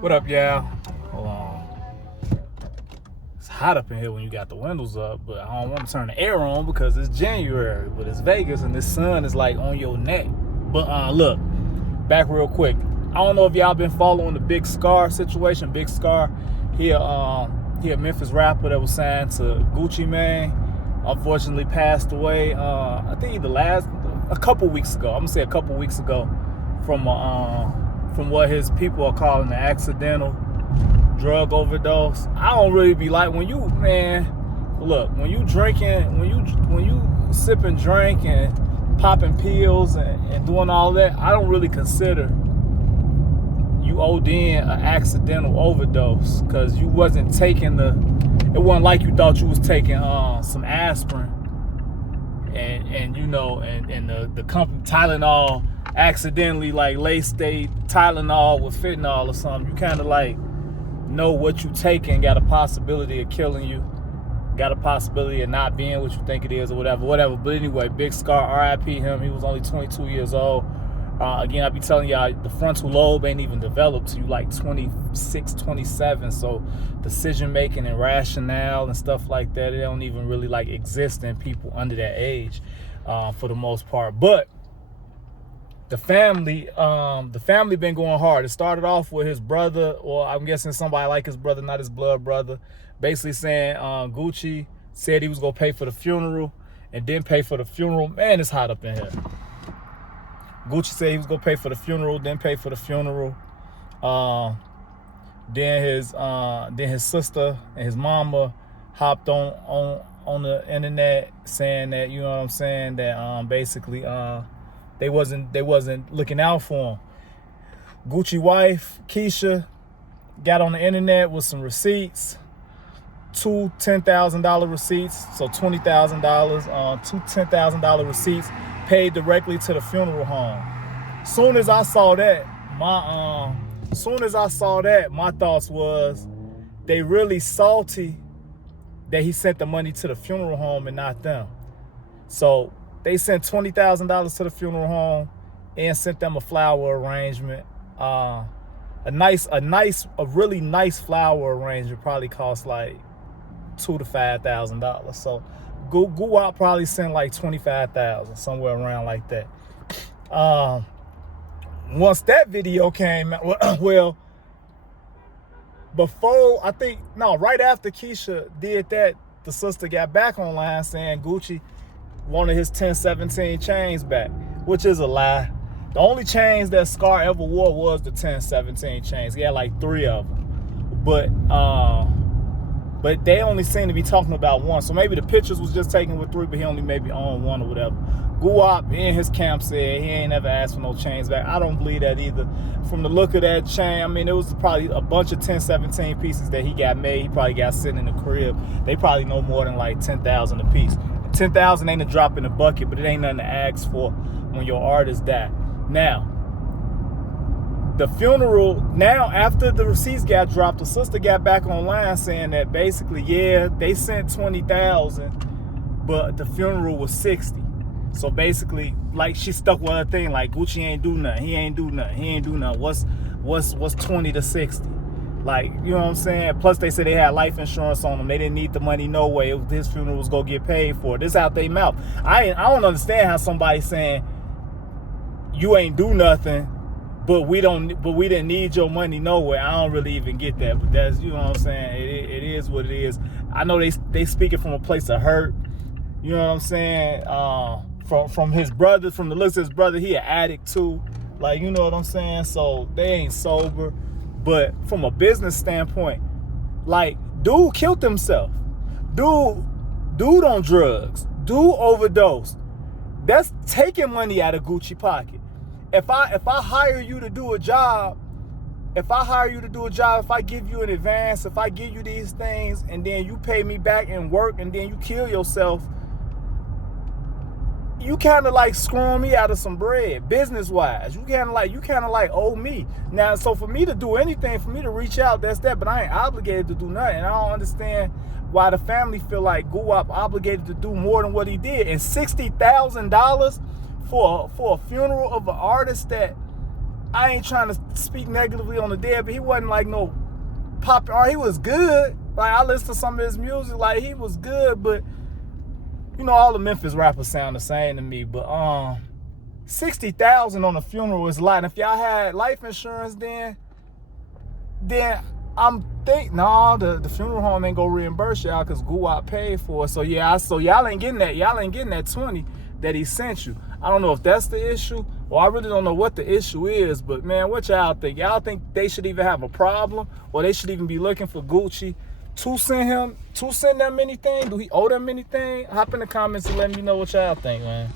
What up, y'all? Hold on. It's hot up in here when you got the windows up, but I don't want to turn the air on because it's January, but it's Vegas and the sun is like on your neck. But look, back real quick. I don't know if y'all been following the Big Scarr situation. Big Scarr, he a Memphis rapper that was signed to Gucci Mane. Unfortunately passed away. I think a couple weeks ago. I'm gonna say a couple weeks ago from what his people are calling an accidental drug overdose. I don't really be like when you drinking, when you sipping drink and popping pills and doing all that, I don't really consider you ODing an accidental overdose because you wasn't taking it wasn't like you thought you was taking some aspirin and the company Tylenol accidentally like laced Tylenol with fentanyl or something. You kind of like know what you taking got a possibility of killing you, got a possibility of not being what you think it is or whatever. But anyway, Big Scarr, RIP him. He was only 22 years old. Again, I be telling y'all, the frontal lobe ain't even developed to you like 26, 27. So decision making and rationale and stuff like that, it don't even really like exist in people under that age for the most part. But the family been going hard. It started off with his brother, or I'm guessing somebody like his brother, not his blood brother, basically saying Gucci said he was gonna pay for the funeral and didn't pay for the funeral. Man, it's hot up in here. Gucci said he was gonna pay for the funeral, didn't pay for the funeral. Then his sister and his mama hopped on the internet saying that, you know what I'm saying, that basically they wasn't looking out for him. Gucci wife Keisha got on the internet with some receipts, two $10,000 receipts, so $20,000, two $10,000 receipts paid directly to the funeral home. Soon as I saw that, my thoughts was they really salty that he sent the money to the funeral home and not them. So they sent $20,000 to the funeral home and sent them a flower arrangement. A really nice flower arrangement probably cost like $2,000 to $5,000. So Guwap probably sent like $25,000, somewhere around like that. Once that video came out, right after Keisha did that, the sister got back online saying Gucci wanted his 1017 chains back, which is a lie. The only chains that Scarr ever wore was the 1017 chains. He had like 3 of them, but they only seem to be talking about 1. So maybe the pictures was just taken with 3, but he only maybe owned 1 or whatever. Guwap in his camp said he ain't never asked for no chains back. I don't believe that either. From the look of that chain, I mean, it was probably a bunch of 1017 pieces that he got made. He probably got sitting in the crib. They probably no more than like 10,000 a piece. 10,000 ain't a drop in the bucket, but it ain't nothing to ask for when your artist die. Now, the funeral, after the receipts got dropped, the sister got back online saying that basically, yeah, they sent 20,000, but the funeral was 60. So basically, like, she stuck with her thing, like Gucci ain't do nothing, he ain't do nothing. What's 20 to 60? Like, you know what I'm saying? Plus they said they had life insurance on them. They didn't need the money no way. His funeral was gonna get paid for. This out their mouth. I don't understand how somebody saying you ain't do nothing, but we didn't need your money no way. I don't really even get that. But that's, you know what I'm saying? It is what it is. I know they speaking from a place of hurt. You know what I'm saying? From his brother, from the looks of his brother, he an addict too. Like, you know what I'm saying? So they ain't sober. But from a business standpoint, like, dude killed himself. Dude on drugs. Dude overdosed. That's taking money out of Gucci pocket. If I hire you to do a job, if I give you an advance, if I give you these things, and then you pay me back and work, and then you kill yourself, you kind of like screwing me out of some bread, business-wise. You kind of like owe me. Now, so for me to do anything, for me to reach out, that's that, but I ain't obligated to do nothing. I don't understand why the family feel like Guwap obligated to do more than what he did. And $60,000 for a funeral of an artist that I ain't trying to speak negatively on the dead, but he wasn't like no pop. Or he was good. Like, I listened to some of his music, like, he was good, but you know, all the Memphis rappers sound the same to me. But $60,000 on a funeral is a lot. And if y'all had life insurance, then I'm think the funeral home ain't gonna reimburse y'all because Guwap paid for it. So yeah, so y'all ain't getting that 20 that he sent you. I don't know if that's the issue, or I really don't know what the issue is. But man, what y'all think? Y'all think they should even have a problem, or they should even be looking for Gucci to send them anything? Do he owe them anything? Hop in the comments and let me know what y'all think, man.